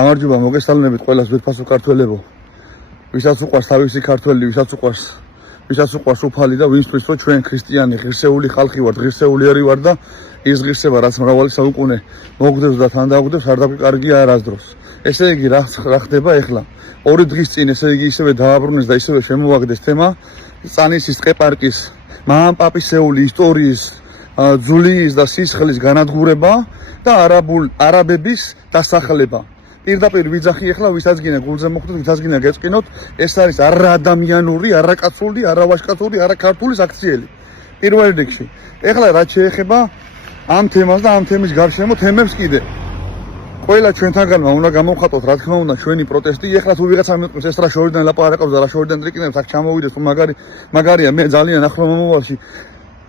გამარჯობა მოგესალმებით ყველას ვერფასო ქართველებო. ვისაც უყვარს თავისი ქართველი, ვისაც უყვარს უფალი და ვინც რომ ჩვენ ქრისტიანი ღირსეული ხალხი ვართ, ღირსეულიერი ვართ და ის ღირსება რაც მრავალი საუკუნე მოგდებს და თან დაგვდებს არ დაგვიკარგია არასდროს. ესე იგი რა ხდება ახლა? 2 დღის წინ ესე იგი ისევე დააბრუნეს და ისევე შემოვაგდეს თემა წანისის ტყეპარკის მამაპაპისეული ისტორიის ძულიის და სისხლის განადგურება და არაბების დასახლება. პირდაპირ ვიძახი ახლა ვისაც გინდა გულზე მოხვდეთ, ვისაც გინდა გეწყინოთ, ეს არის არაადამიანური, არაკაცული, არავაშკაცული, არაქართული აქციელი. პირველ რიგში. ახლა რაც შეეხება ამ თემას და ამ თემის გარშემო თემებს კიდე. ყველა ჩვენთანგანმა უნდა გამოვხატოთ, რა თქმა უნდა, ჩვენი პროტესტი. ახლა თუ ვიღაცა მეტყვის ეს რა შორიდან ლაპარაკობს და რა შორიდან ტრიკინებს, აქ ჩამოვიდეს თუ მაგარია მე ძალიან ახლო მომავალში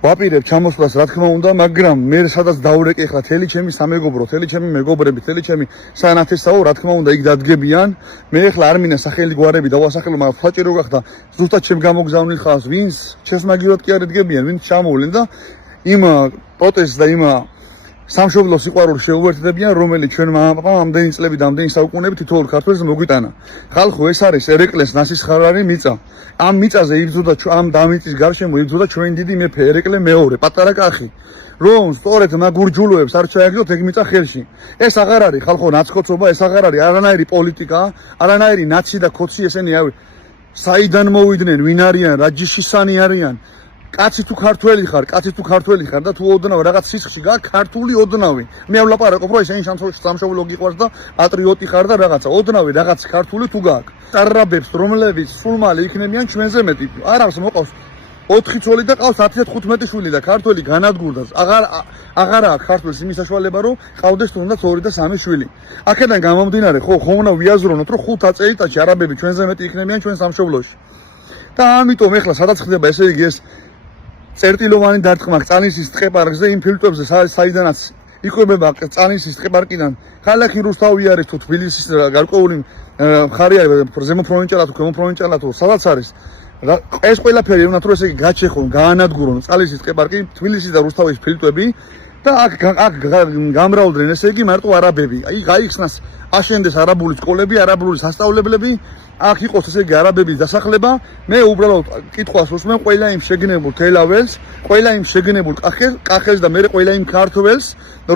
ვაპირებ ჩამოსვლას, რა თქმა უნდა, მაგრამ მე სადაც დავრეკე ახლა თელი ჩემი სამეგობრო, თელი ჩემი მეგობრები, თელი ჩემი სანათესაო, რა თქმა უნდა, იქ დადგებიან. მე ახლა არ მინდა სახელი გვარები დავასახელო, მაგრამ საჭირო გახდა ზუსტად ჩემ გამოგზავნილ ხალხს, ვინც შესმაგიროდ კი არ ედგებიან, ვინც ჩამოვლენ და იმ პროტესტს და იმ სამშობლოს სიყვარულს შეუერთდებიან, რომელიც ჩვენ მამაპაპამ ამდენი წლები და ამდენი საუკუნეები თითოეულ ქართველს მოგვიტანა. ხალხო, ეს არის ერეკლეს ნასისხარი მიწა. ამ მიწაზე იბრძოდა ამ დამიწის გარშემო იბრძოდა ჩვენი დიდი მეფე ერეკლე მეორე, პატარა კახი. რომ სწორედ მაგურჯულოებს არ ჩაეგდოთ ეგ მიწა ხელში. ეს აღარ არის ხალხო ნაცკოცობა, ეს აღარ არის არანაირი პოლიტიკა, არანაირი ნაცი და ქოცი ესენი საიდან მოვიდნენ, ვინ არიან, რა ჯიშისანი არიან. კაცი თუ ქართველი ხარ და თუ ოდნავ რაღაც სისხლში გაკ ქართული ოდნავი. მე ვლაპარაკობ რომ ესენი სამშობლო გიყვარს და პატრიოტი ხარ და რაღაცა ოდნავი რაღაც ქართული თუ გაკ. არაბებს რომლებიც სულმალი იქნებიან ჩვენზე მეტი. არავს მოყავს 4 ცოლი და ყავს 10-15 შვილი და ქართველი განადგურდა. აღარა აქვს ქართველს იმის საშუალება რომ ყავდეს თუნდაც 2 და 3 შვილი. აქედან გამომდინარე ხო უნდა ვიაზრონოთ რომ 5 წელიწადში არაბები ჩვენზე მეტი იქნებიან ჩვენ სამშობლოში. და ამიტომ ეხლა სადაც ხდება ესე იგი ეს წერტილოვანი დარტყმა წანისის ტყეპარკზე იმ ფილტვებზე საიდანაც იკვებება წანისის ტყეპარკიდან ქალაქი რუსთავი არის თუ თბილისის გარკვეული მხარი არის ზემო პროვინცია თუ ქვემო პროვინცია თუ სადაც არის ეს ყველაფერი უნდა რომ ესე იგი გაჩეხონ გაანადგურონ წანისის ტყეპარკი თბილისის და რუსთავის ფილტვები და აქ გამრავლდნენ ესე იგი მარტო არაბები აი გაიხსნას აშენდეს არაბული სკოლები არაბული სასწავლებლები აქ იყოს ესე იგი არაბების დასახლება მე უბრალოდ კითხვას უსმენ ყველა იმ შეგნებულ თელაველს ყველა იმ შეგნებულ კახელს და მე ყველა იმ ქართველს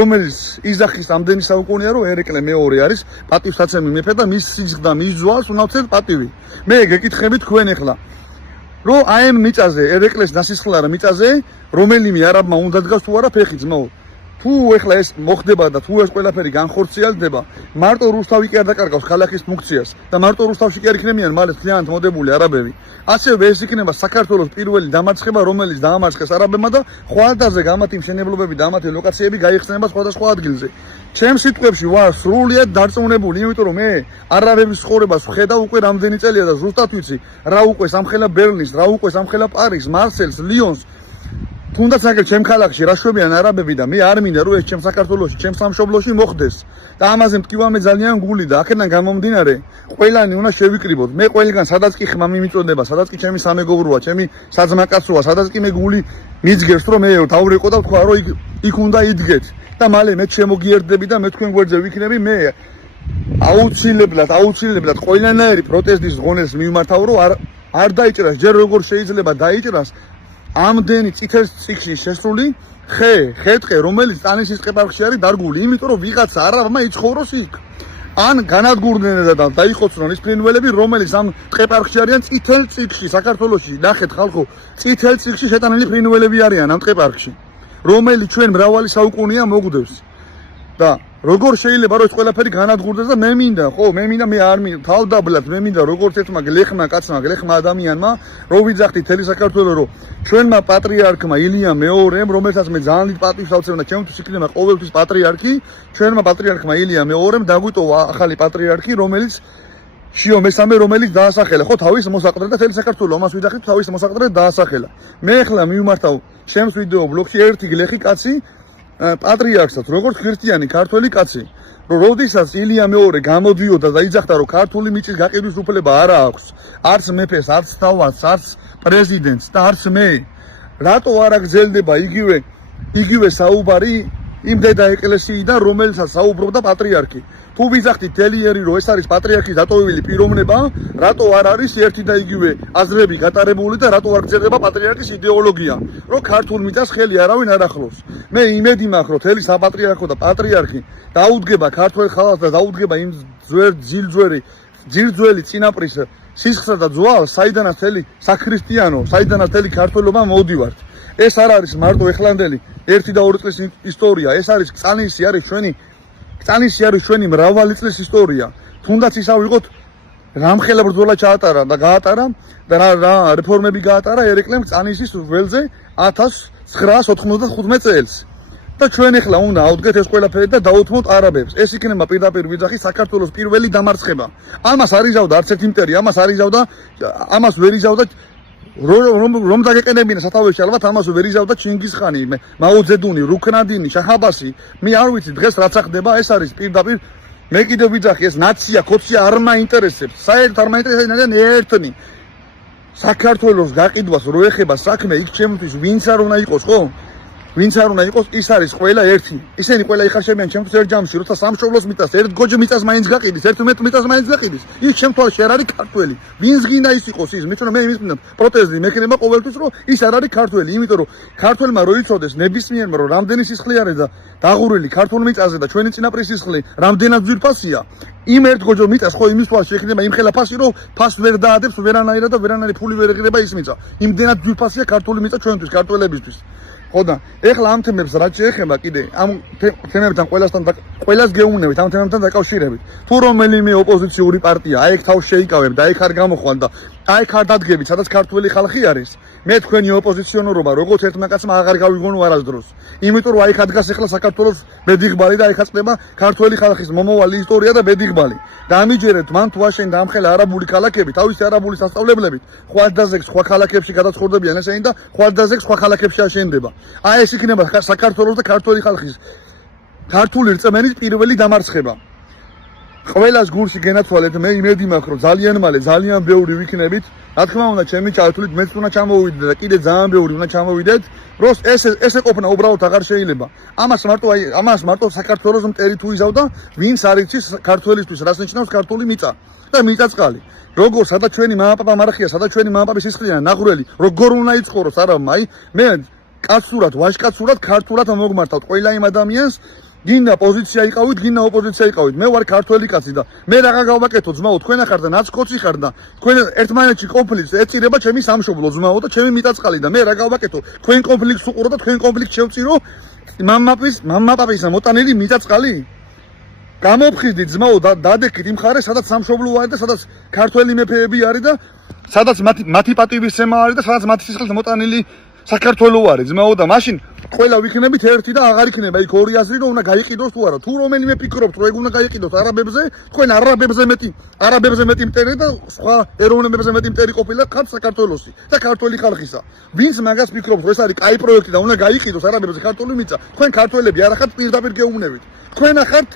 რომელიც იზახის ამდენი საუკუნეა რომ ერეკლე მეორე არის პატივსაცემი მეფე და მის სიძღდა მის ზვალს უნდა ვცეთ პატივი მე გეკითხები თქვენ ახლა რომ აი ამ მიწაზე ერეკლეს ნასისხლარ მიწაზე რომელიმე არაბმა უნდა დგას თუ არა ფეხი ძმაო თუ ეხლა ეს მოხდება და თუ ეს ყველაფერი განხორციელდება მარტო რუსთავი კი არ დაკარგავს ქალაქის ფუნქციას და მარტო რუსთავში კი არ იქნებიან მალე მთლიანად მოდებული არაბები ასევე ეს იქნება საქართველოს პირველი დამარცხება რომელიც დაამარცხეს არაბებმა და ხვალდაზე გამათი მშენებლობები და ამათი ლოკაციები გაიხსნება სხვადასხვა ადგილზე ჩემ სიტყვებში ვარ სრულიად დარწმუნებული იმიტომ რომ მე არაბების ცხოვრებას ვხედავ უკვე რამდენი წელია და ზუსტად ვიცი რა უკვე სამხელა ბერლინს რა უკვე სამხელა პარიზს მარსელს ლიონს თუნდაც აგერ ჩემ ქალაქში რა შვებიან არაბები და მე არ მინდა რომ ეს ჩემ საქართველოში, ჩემ სამშობლოში მოხდეს. და ამაზე მტკივა მე ძალიან გული და აქედან გამომდინარე, ყველანი უნდა შევიკრიბოთ. მე ყველგან სადაც კი ხმა მიმიწოდება, სადაც კი ჩემი სამეგობროა, ჩემი საძმაკაცოა, სადაც კი მე გული მიძგერს რომ მე დავრეკო და თქვა რომ იქ უნდა იდგეთ. და მალე მე შემოგიერთდები და მე თქვენ გვერდზე ვიქნები მე აუცილებლად ყველანაირი პროტესტის ღონეს მიმართავ რომ არ დაიჭრას ჯერ როგორ შეიძლება დაიჭრას ამდენი წითელ წიგნში შესრული ხე-ტყე, რომელიც წანისის ტყეპარკში არის დარგული, იმიტომ რომ ვიღაცა არაბმა იცხოვროს იქ. ან განადგურდნენ და დაიხოცნონ ის ფრინველები, რომელიც ამ ტყეპარკში არიან წითელ წიგნში, საქართველოში. ნახეთ ხალხო, წითელ წიგნში შეტანილი ფრინველები არიან ამ ტყეპარკში, რომელიც ჩვენ მრავალი საუკუნეა მოგვდევს. და როგორ შეიძლება რომ ეს ყველაფერი განადგურდეს და მე მინდა მე არ მინდა თავდაბლად მე მინდა როგორც ერთმა გლეხმა კაცმა გლეხმა ადამიანმა რომ ვიძახთი თელი საქართველოს რომ ჩვენმა პატრიარქმა ილია მეორემ რომელსაც მე ძალიან დიდ პატივს ავწევ და ჩემთვის იქნება ყოველთვის პატრიარქი ჩვენმა პატრიარქმა ილია მეორემ დაგვიტოვა ახალი პატრიარქი რომელიც შიო მესამე რომელიც დაასახელა ხო თავის მოსაყდრე და თელი საქართველოს ამას ვიძახით თავის მოსაყდრე დაასახელა მე ახლა მივმართავ ჩემს ვიდეო ბლოგში ერთი გლეხი კაცი პატრიარქსაც როგორც ქრისტიანი ქართველი კაცი რომ როდესაც ილია მეორე გამოდიოდა და იძახდა რომ ქართული მიწის გაყიდვის უფლება არ აქვს არც მეფეს არც თავადს არც პრეზიდენტს და არც მე რატო არ აგრძელდება იგივე საუბარი იმ დედა ეკლესიიდან რომელსაც საუბრობდა პატრიარქი თუ ვიზახდით თელიერი რომ ეს არის პატრიარქის დატოვებული პიროვნება, რატო არ არის ერთი და იგივე აზრები გატარებული და რატო არ გრძელდება პატრიარქის იდეოლოგია, რომ ქართულ მიწას ხელი არავინ არ ახლავს. მე იმედი მაქვს, რომ თელი საპატრიარქო და პატრიარქი დაუდგება ქართველ ხალხს და დაუდგება იმ ძირძველი წინაპრის სისხლსა და ძვალს, საიდანაც თელი საქრისტიანო, საიდანაც თელი ქართველობა მოვდივართ. ეს არ არის მარტო ეხლანდელი 1 და 2 წლის ისტორია, ეს არის კწანისი არის ჩვენი მრავალი წლის ისტორია. თუნდაც ისა ვიყოთ რამხელა ბრძოლა ჩაატარა და გაატარა და რა რეფორმები გაატარა ერეკლემ კწანისის ველზე 1995 წელს. და ჩვენ ახლა უნდა ავდგეთ ეს ყველაფერი და დაუთმოთ არაბებს. ეს იქნება პირდაპირ ვიძახი საქართველოს პირველი დამარცხება. ამას არ იზავდა არც ერთი მტერი, ამას ვერ იზავდა რომ დაგეყენებინა სათავეში ალბათ ამას ვერ იზავდა ჩინგისხანი, მაო ძედუნი, რუქნადინი, შაჰაბასი. მე არ ვიცი დღეს რაც ახდება, ეს არის პირდაპირ მე კიდევ ვიძახი ეს ნაცია, ქოცია არ მაინტერესებს. საერთოდ არ მაინტერესებიან ერთნი. საქართველოს გაყიდვას რო ეხება საქმე, იქ ჩემთვის ვინც არ უნდა იყოს, ხო? ვინც არ უნდა იყოს, ის არის ყველა ერთი. ისინი ყველა იხარშებიან ჩემთვის ერთ ჯამში, როცა სამშობლოს მიწას, ერთ გოჯ მიწას მაინც გაყიდის, ერთ მეტ მიწას მაინც გაყიდის. ის შემთხვევაში არ არის ქართველი. ვინც გინდა ის იყოს ის, მეც რომ მე იმის მინდა პროტეზი მექნება ყოველთვის, რომ ის არ არის ქართველი, იმიტომ რომ ქართველმა რო იცოდეს ნებისმიერმა რომ რამდენი სისხლი არის და დაღურილი ქართულ მიწაზე და ჩვენი წინაპრის სისხლი რამდენად ძვირფასია. იმ ერთ გოჯ მიწას ხო იმის თვალში ექნება იმ ხელა ფასი, რომ ფას ვერ დაადებს ვერანაირად და ვერანაირი ფული ვერ ეღირება ის მიწა. იმდენად ძვირფასია ქართული მიწა ჩვენთვის, ქართველებისთვის. ხო და ეხლა ამ თემებს რაც შეეხება კიდე ამ თემებთან ყველას გეუბნებით ამ თემებთან დაკავშირებით. თუ რომელიმე ოპოზიციური პარტია აი ეგ თავს შეიკავებ და აი ხარ გამოხვალ და აი ხარ დადგებით, სადაც ქართველი ხალხი არის, მე თქვენი ოპოზიციონერობა როგორც ერთმა კაცმა აღარ გავიგონო არასდროს. იმიტომ რომ აი ხა დგას ეხლა საქართველოს ბედიღბალი და აი ხა წდება ქართველი ხალხის მომავალი ისტორია და ბედიღბალი. და ამიჯერეთ მან თუ აშენდა ამ ხელა არაბული ქალაქები, თავისი არაბული სასწავლებლებით, ხვადაზექს სხვა ქალაქებში გადაცხოვრდებიან ესენი და ხვადაზექს სხვა ქალაქებში აშენდება. აი ეს იქნება საქართველოს და ქართველი ხალხის ქართული რწმენის პირველი დამარცხება. ყველას გულში გენაცვალეთ, მე იმედი მაქვს, რომ ძალიან მალე ძალიან ბევრი ვიქნებით. რა თქმა უნდა, ჩემი ჩართულით მეც უნდა ჩამოვიდეთ და კიდე ძალიან ბევრი უნდა ჩამოვიდეთ, რომ ესე ყოფნა უბრალოდ აღარ შეიძლება. ამას მარტო საქართველოს მტერი თუ იზავდა, ვინც არ იცის ქართველისთვის რას ნიშნავს ქართული მიწა და მიწა-წყალი. როგორ სადაც ჩვენი მამაპაპა მარხია, სადაც ჩვენი მამაპაპის სისხლია ნაღვრელი, როგორ უნდა იცხოვროს არაბმა, მე კაცურად, ვაჟკაცურად, ქართულად მოგმართავთ ყველა იმ ადამიანს, გინდა პოზიცია იყავით, გინდა ოპოზიცია იყავით. მე ვარ ქართველი კაცი და მე რაღა გავაკეთო ძმაო, თქვენ ახარ და ნაცკოცი ხარ და თქვენ ერთმანეთში კონფლიქტს ეწირება ჩემი სამშობლო ძმაო და ჩემი მიწა-წყალი და მე რა გავაკეთო? თქვენ კონფლიქტს უყურო და თქვენ კონფლიქტს შევწირო მამაპაპის მოტანილი მიწა-წყალი? გამოფხიზდით ძმაო, დადექით იმ ხარეს, სადაც სამშობლო არის და სადაც ქართველი მეფეები არის და სადაც მათი პატივისცემა არის და სადაც მათი სისხლით მოტანილი საქართველო არის ძმაო და მაშინ ყველა ვიქნებით ერთი და აღარ იქნება იქ ორი აზრი რომ უნდა გაიყიდოს თუ არა. თუ რომელიმე ფიქრობთ რომ ეგ უნდა გაიყიდოს არაბებზე, თქვენ არაბებზე მეტი მტერი და სხვა ეროვნებებზე მეტი მტერი ყოფილა ხართ საქართველოსი და ქართველი ხალხისა. ვინც მაგას ფიქრობთ რომ ეს არის კაი პროექტი და უნდა გაიყიდოს არაბებზე ქართული მიწა, თქვენ ქართველები არ ხართ პირდაპირ გეუბნებით. თქვენ ხართ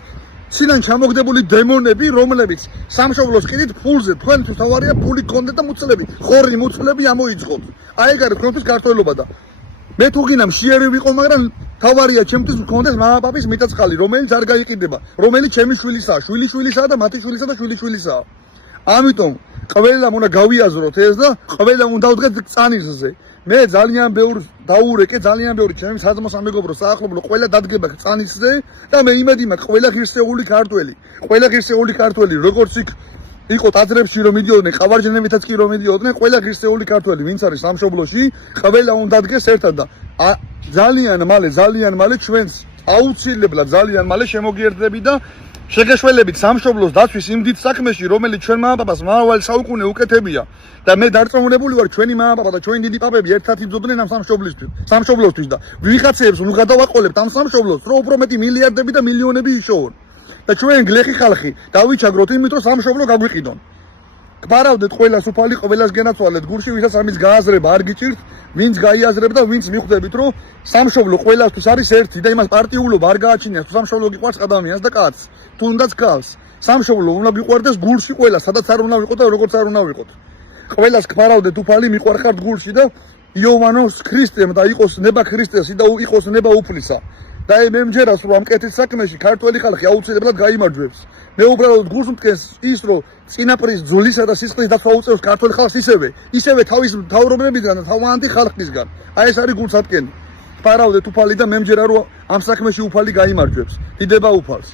სიდან ჩამოგდებული დემონები, რომლებიც სამშობლოს კიდით ფულზე, თქვენთვის თავარია ფული გქონდეთ და მუცლები, ხორი მუცლები ამოიწყოთ. აი ეგ არის თქვენთვის ქართველობა და მე თუ გინდა მშიერი ვიყო, მაგრამ თავარია ჩემთვის მქონდეს მამაპაპის მიწა-წყალი, რომელიც არ გაიყიდება, რომელიც ჩემი შვილისაა, შვილიშვილისაა და მათი შვილისა და შვილიშვილისაა. ამიტომ ყველამ უნდა გავიაზროთ ეს და ყველამ უნდა დავდგეთ კწანისზე. მე ძალიან ბევრ დაურეკე, ძალიან ბევრი ჩემი საძმოსამეგობრო საახლობლო ყველა დადგება კწანისზე და მე იმედი მაქვს ყველა ღირსეული ქართველი, როგორც იქ იყო ტაძრებში რომ მიდიოდნენ, ყავარჯნებითაც კი რომ მიდიოდნენ, ყველა ღირსეული ქართველი, ვინც არის სამშობლოში, ყველა უნდა დადგეს ერთად და ძალიან მალე ჩვენს აუცილებლად ძალიან მალე შემოგიერთდები და შეგეშველებით სამშობლოს დაცვის იმ დიდ საქმეში, რომელიც ჩვენ მამაპაპას მრავალი საუკუნე უკეთებია და მე დარწმუნებული ვარ, ჩვენი მამაპაპა და ჩვენი დიდი პაპები ერთად იბრძოდნენ ამ სამშობლოსთვის და ვიღაცებს ნუ გადავაყოლებთ ამ სამშობლოს, რომ უფრო მეტი მილიარდები და მილიონები იშოვონ. და ჩვენ გლეხი ხალხი დავიჩაგროთ იმიტომ, რომ სამშობლო გაგვიყიდონ. გბარავდეთ ყველას უფალი, ყველას გენაცვალეთ გულში, ვისაც ამის გააზრება არ გიჭირთ, ვინც გაიაზრებ და ვინც მიხვდებით, რომ სამშობლო ყველასთვის არის ერთი და იმას პარტიულობა არ გააჩნიათ, სამშობლო გიყვარს ადამიანს და კაცს, თუნდაც ქალს. სამშობლო უნდა გიყვარდეს გულში ყველა, სადაც არ უნდა ვიყოთ და როგორც არ უნდა ვიყოთ. ყველას გბარავდეთ უფალი, მიყვარხართ გულში და იოვანოს ქრისტემ და იყოს ნება ქრისტესი და იყოს ნება უფლისა. და მე მჯერას რომ ამ კეთის საქმეში ქართველი ხალხი აუცილებლად გაიმარჯვებს. მე უბრალოდ გულს მტკენს ის რომ წინაპრის ძვლისა და სისხლის დაცვა უწევს ქართულ ხალხს ისევე თავის მთავრობლებიდან და თავმანანთი ხალხისგან. აი ეს არის გულსატკენი. ფარავდეთ უფალი და მე მჯერა რომ ამ საქმეში უფალი გაიმარჯვებს. დიდება უფალს.